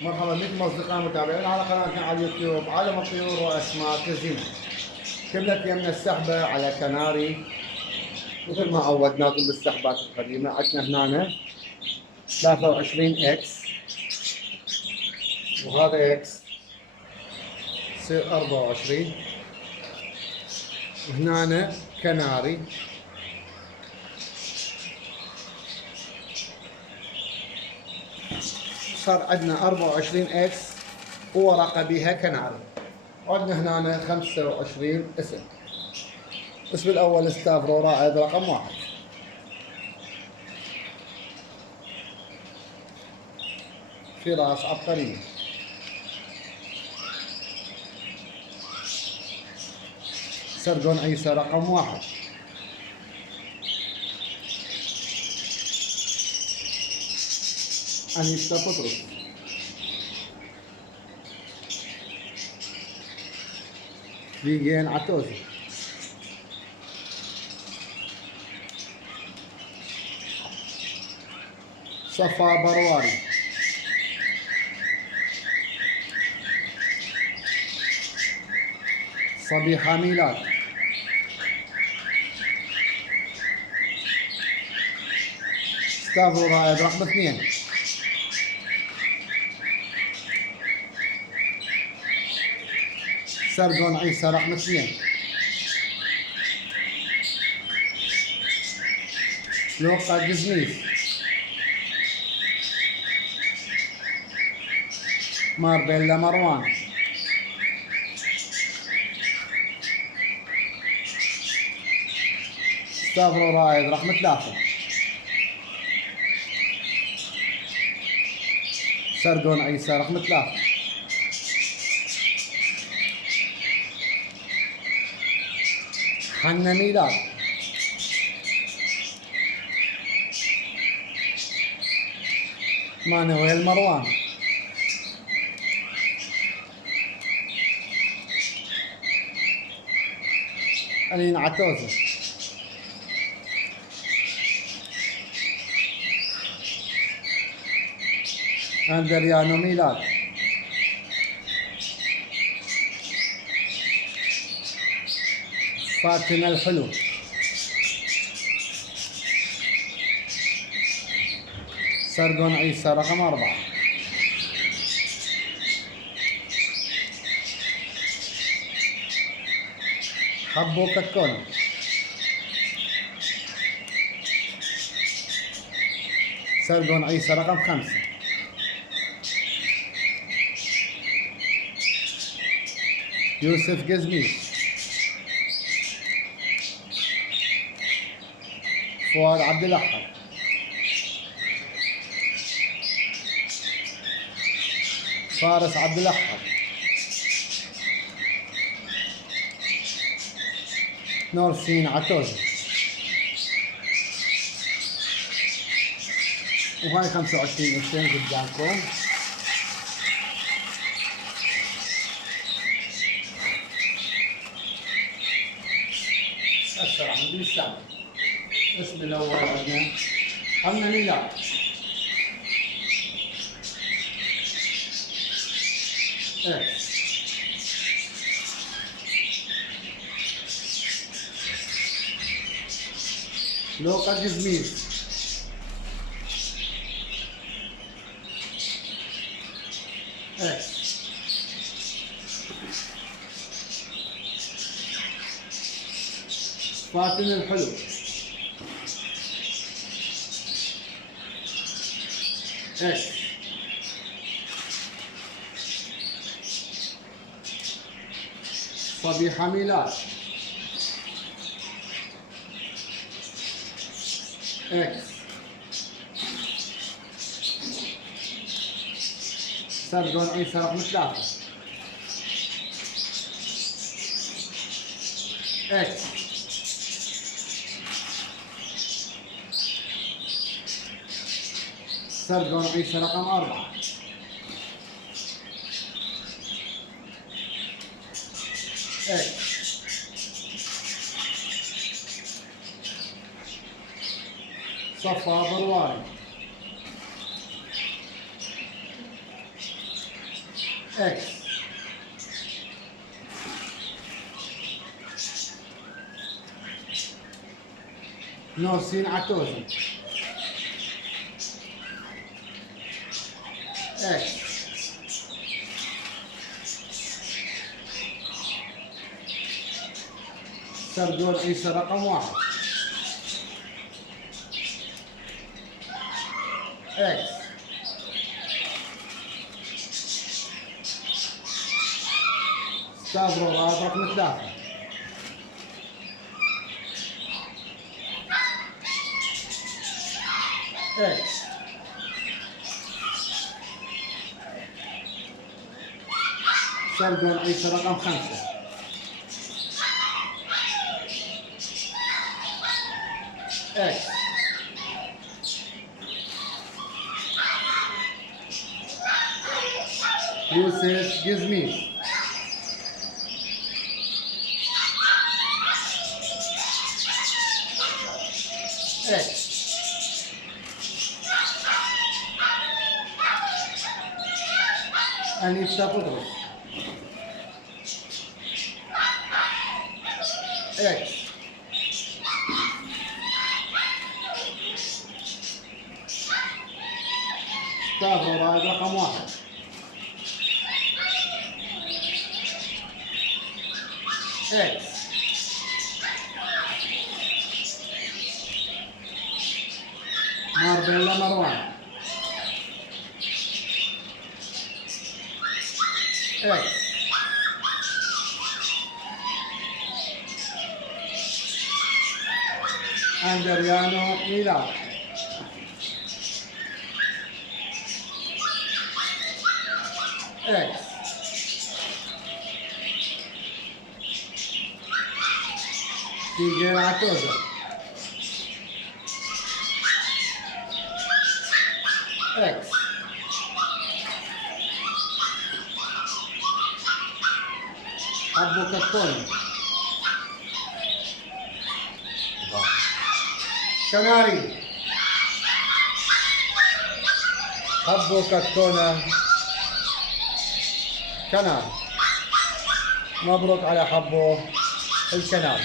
مرحبا بكم اصدقائي المتابعين على قناتنا على اليوتيوب عالم الطيور واسماك الزينه. كملت يمنا السحبه على كناري مثل ما عودناكم بالسحبات القديمه. عندنا هنا 23 اكس وهذا اكس يصير 24. وهنا كناري صار عندنا 24 اكس وورقه بها كناري. عندنا هنا 25 اسم. الاسم الاول ستافرو رائد رقم 1. فراس عبقرية. سرجون عيسى رقم 1. أنيستا بطرس. ليجين عتوزي. صفا برواري. صبيحة ميلاد. ستافرو رائد رقم 2. سرجون عيسى رقم 2. لوقا جزميس. ماربيلا مروان. ستافرو رائد رقم 3. سرجون عيسى رقم 3. حنا ميلاد. مانويل مروان. ألين عتوزة. أندريانو ميلاد. فاتن الحلو. سرجون عيسى رقم 4. حبو ككون. سرجون عيسى رقم 5. يوسف قزميس. فؤاد عبد الأحد. فارس عبد الأحد. نورسين عتوزي. وهاي 25 قرشين قدامكم. هسه راح ندير السعر. اسم الاول عندنا حنا ميلاد. اكس. لوقا جزميس. اكس. فاتن الحلو. اكس. صبيحة ميلاد. اكس. سرجون عيسى رقم 3. اكس. سرجون عيسى رقم 4. اكس. صفا برواري. اكس. نورسين عتوزن اكس. سردون عيسى رقم 1 اكس. استاذ روراد رقم 3 اكس. سردون عيسى رقم 5 اكس. يوسف جزميش اكس. أنيستا بطرس اكس. استاذ رائد رقم 1 اكس. ماربيلا مروان اكس. اندريانو ميلان اكس. تيجي عتوزة اكس. ابو كتوني كناري. ابو كتونة كناري. مبروك على حبو الكناري.